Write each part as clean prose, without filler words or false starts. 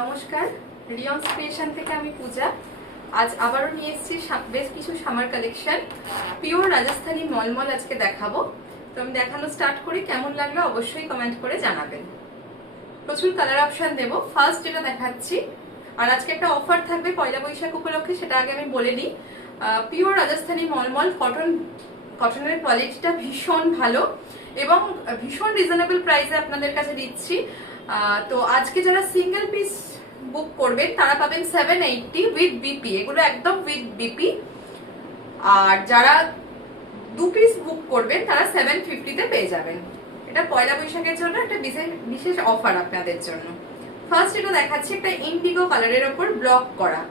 নমস্কার, রিয়ন্স ক্রিয়েশন থেকে আমি পূজা। আজ আবারও নিয়ে এসেছি বেশ কিছু সামার কালেকশন, পিওর রাজস্থানী মলমল আজকে দেখাবো। তো আমি দেখানো স্টার্ট করি, কেমন লাগলো অবশ্যই কমেন্ট করে জানাবেন। প্রচুর কালার অপশন দেবো। ফার্স্ট যেটা দেখাচ্ছি, আর আজকে একটা অফার থাকবে পয়লা বৈশাখ উপলক্ষে, সেটা আগে আমি বলে নিই। পিওর রাজস্থানী মলমল কটনের কোয়ালিটিটা ভীষণ ভালো এবং ভীষণ রিজনেবল প্রাইসে আপনাদের কাছে দিচ্ছি। তো আজকে যারা সিঙ্গেল পিস বুক করবেন তারা পাবেন 780 উইথ বিপি, এগুলো একদম উইথ বিপি। আর যারা দু পিস বুক করবেন তারা 750 তে পেয়ে যাবেন। এটা পয়লা বৈশাখের জন্য একটা বিশেষ অফার আপনাদের জন্য। ফার্স্ট এটা দেখাচ্ছি, একটা ইন্ডিগো কালারের ওপর ব্লক করা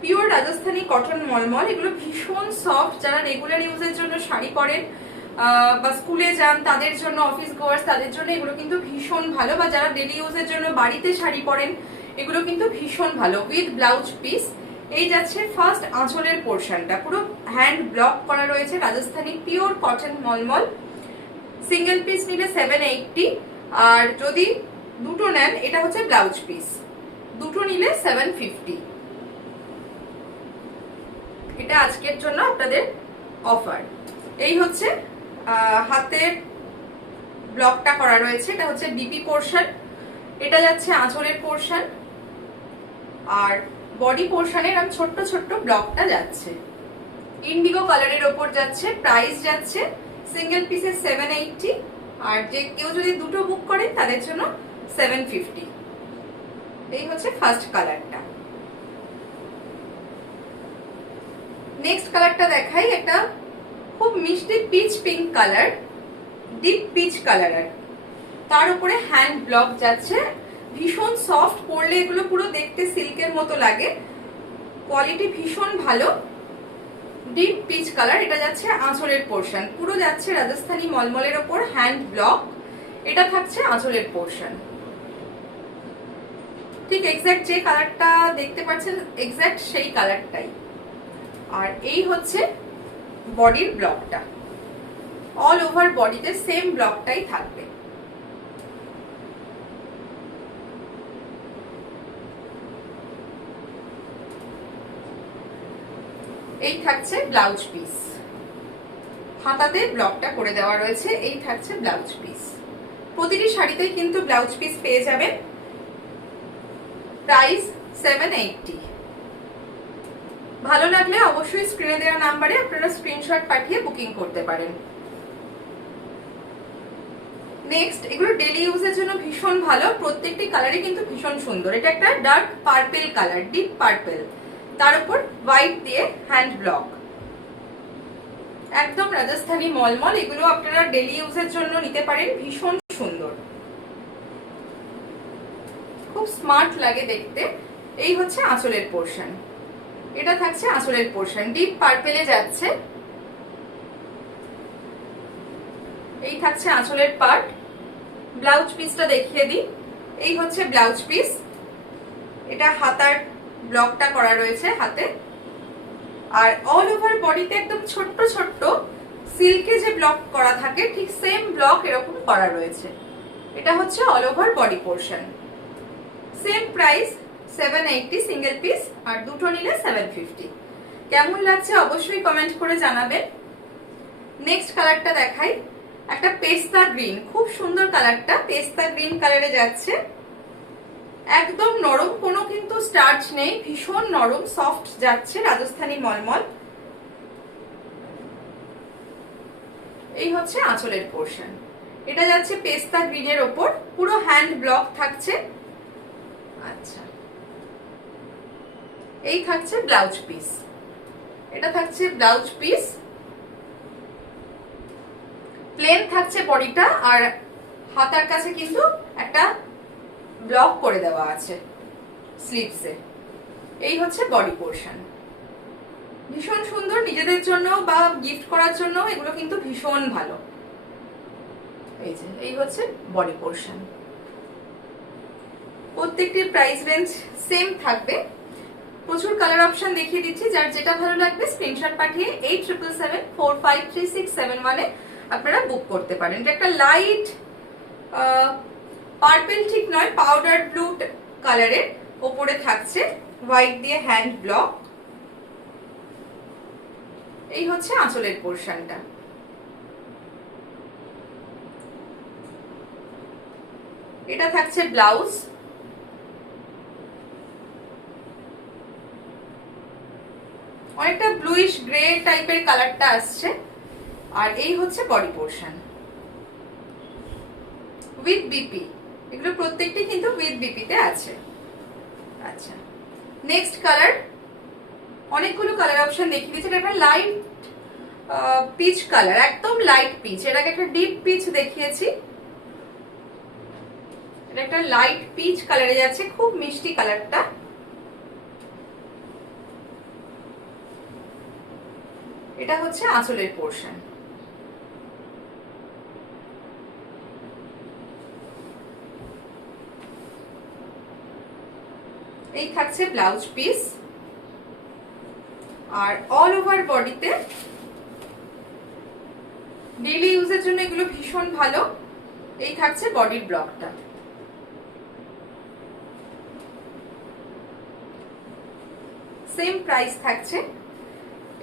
পিওর রাজস্থানী কটন মলমল। এগুলো ভীষণ সফট, যারা রেগুলার ইউজের জন্য শাড়ি পরেন বা স্কুলে যান তাদের জন্য, অফিস গোয়ার্স তাদের জন্য এগুলো কিন্তু ভীষণ ভালো, বা যারা ডেলি ইউজের জন্য বাড়িতে শাড়ি পরেন এগুলো কিন্তু ভীষণ ভালো। উইথ ব্লাউজ পিস এই যাচ্ছে ফার্স্ট আঁচলের পোর্শনটা, পুরো হ্যান্ড ব্লক করা রয়েছে Rajasthani pure cotton mulmul. Single piece নিলে 780, আর যদি দুটো নেন এটা হচ্ছে ব্লাউজ পিস, দুটো নিলে 750। এটা আজকের জন্য আপনাদের অফার। এই হচ্ছে হাতের ব্লকটা করা রয়েছে, এটা হচ্ছে বিপি পোর্শন, এটা যাচ্ছে আঁচলের পোর্শন, আর বডি পোর্শনের ছোট্ট ছোট্ট ব্লকটা যাচ্ছে। ইন্ডিগো কালারের ওপর যাচ্ছে, প্রাইস যাচ্ছে সিঙ্গেল পিসের 780, আর যে কেউ যদি দুটো বুক করেন তাদের জন্য 750। এই হচ্ছে ফার্স্ট কালারটা। নেক্সট কালারটা দেখাই, একটা খুব মিষ্টি pitch pink colour, deep peach colour, তার উপরে হ্যান্ড ব্লক যাচ্ছে। ভীষণ সফট, পরলে এগুলো পুরো দেখতে সিল্কের মতো লাগে, কোয়ালিটি ভীষণ ভালো। ডিপ পিচ কালার, এটা যাচ্ছে আঁচলের পোর্শন, পুরো যাচ্ছে রাজস্থানী মলমলের ওপর হ্যান্ড ব্লক, এটা থাকছে আঁচলের পোর্শন। ঠিক এক্স্যাক্ট যে কালারটা দেখতে পাচ্ছেন এক্স্যাক্ট সেই কালারটাই। আর এই হচ্ছে বডির ব্লকটা, অল ওভার বডিতে সেম ব্লকটাই থাকবে। এই থাকছে ব্লাউজ পিস, হাতাতে ব্লকটা করে দেওয়া রয়েছে, এই থাকছে ব্লাউজ পিস। প্রতিটি শাড়িতে কিন্তু ব্লাউজ পিস পেয়ে যাবেন। প্রাইস 780। ভালো লাগলে অবশ্যই স্ক্রিনে দেওয়া নাম্বারে আপনারা স্ক্রিনশট পাঠিয়ে বুকিং করতে পারেন। নেক্সট, এগুলো ডেলি ইউজের জন্য ভীষণ ভালো, প্রত্যেকটি কালারই কিন্তু ভীষণ সুন্দর। এটা একটা dark purple colour, deep purple, তার উপর হোয়াইট দিয়ে হ্যান্ড ব্লক, একদম রাজস্থানী মলমল। এগুলো আপনারা ডেলি ইউজের জন্য নিতে পারেন, ভীষণ সুন্দর, খুব স্মার্ট লাগে দেখতে। এই হচ্ছে আঁচলের পোর্শন, এটা থাকছে আঁচলের পোর্শন, ডিপ পার্পেলে যাচ্ছে। এই থাকছে আঁচলের পার্ট। ব্লাউজ পিসটা দেখিয়ে দিই, এই হচ্ছে ব্লাউজ পিস, এটা হাতার ব্লকটা করা রয়েছে হাতে, আর অল ওভার বডিতে একদম ছোট্ট ছোট্ট সিল্কে যে ব্লক করা থাকে ঠিক সেম ব্লক এরকম করা রয়েছে। এটা হচ্ছে all over body portion. Same price 780 single piece, আর দুটো নিলে 750। কেমন লাগছে অবশ্যই কমেন্ট করে জানাবেন। নেক্সট কালারটা দেখাই, একটা পেস্তা গ্রিন, খুব সুন্দর কালারটা, পেস্তা গ্রিন কালারে যাচ্ছে। একদম নরম, কোনো কিন্তু স্টার্চ নেই, ভীষণ নরম সফট যাচ্ছে রাজস্থানী মলমল। এই হচ্ছে আঁচলের পোর্শন, এটা যাচ্ছে পেস্তা গ্রিনের ওপর, পুরো হ্যান্ড ব্লক থাকছে। আচ্ছা, এই থাকছে ব্লাউজ পিস, এটা থাকছে ব্লাউজ পিস, প্লেন থাকছে বডিটা, আর হাতার কাছে কিন্তু একটা ব্লক করে দেওয়া আছে স্লিভসে। এই হচ্ছে বডি পোর্শন, ভীষণ সুন্দর, নিজেদের জন্য বা গিফট করার জন্য এগুলো কিন্তু ভীষণ ভালো। এই যে এই হচ্ছে বডি পোর্শন। প্রত্যেকটির প্রাইস রেঞ্জ সেম থাকবে। প্রচুর কালার অপশন দেখিয়ে দিচ্ছি, যার যেটা ভালো লাগবে স্ক্রিনশট পাঠিয়ে 8777453671 এ আপনারা বুক করতে পারেন। এটা একটা লাইট পার্পল ঠিক নয়, পাউডার ব্লু কালারের ওপরে থাকছে হোয়াইট দিয়ে হ্যান্ড ব্লক। এই হচ্ছে আঁচলের পোর্শনটা। এটা থাকছে ব্লাউজ। অনেকটা ব্লুইশ গ্রে টাইপের কালারটা আসছে। আর এই হচ্ছে বডি পোর্শন উইথ বিপি। এগুলো প্রত্যেকটি কিন্তু উইথ বিপিতে আছে। আচ্ছা, নেক্সট কালার। অনেকগুলো কালার অপশন দেখিয়ে দিয়েছে। এটা লাইট পিচ কালার, একদম লাইট পিচ। এর আগে একটা ডিপ পিচ দেখিয়েছি, এটা একটা লাইট পিচ কালারে যাচ্ছে, খুব মিষ্টি কালারটা। এটা হচ্ছে আঁচলের পোর্শন। এই থাকছে ব্লাউজ পিস। আর অল ওভার বডিতে ডেইলি ইউজের জন্য এগুলো ভীষণ ভালো। এই থাকছে বডির ব্লকটা। সেম প্রাইস থাকছে।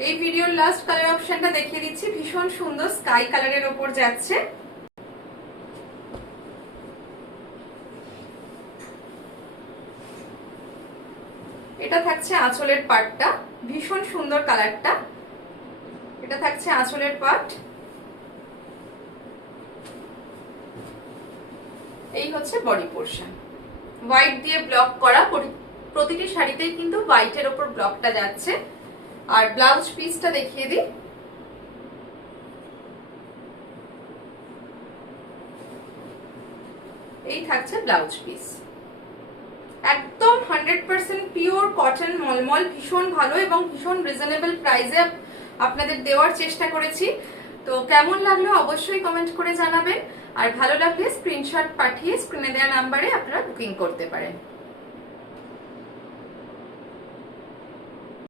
এই ভিডিওর লাস্ট কালার অপশনটা দেখিয়ে দিচ্ছি, ভীষণ সুন্দর স্কাই কালারের ওপর যাচ্ছে। এটা থাকছে আঁচলের পার্টটা, ভীষণ সুন্দর কালারটা। এটা থাকছে আঁচলের পার্ট। এই হচ্ছে বডি পোর্শন, হোয়াইট দিয়ে ব্লক করা। প্রতিটি শাড়িতেই কিন্তু হোয়াইটের ওপর ব্লকটা যাচ্ছে। আর ব্লাউজ পিসটা দেখিয়ে দিই। এই থাকছে ব্লাউজ পিস। একদম 100% পিওর কটন মলমল, ভীষণ ভালো এবং ভীষণ রিজনেবল প্রাইসে আপনাদের দেওয়ার চেষ্টা করেছি। তো কেমন লাগলো অবশ্যই কমেন্ট করে জানাবেন। আর ভালো লাগলে স্ক্রিনশট পাঠিয়ে স্ক্রিনে দেওয়া নাম্বারে আপনারা বুকিং করতে পারেন।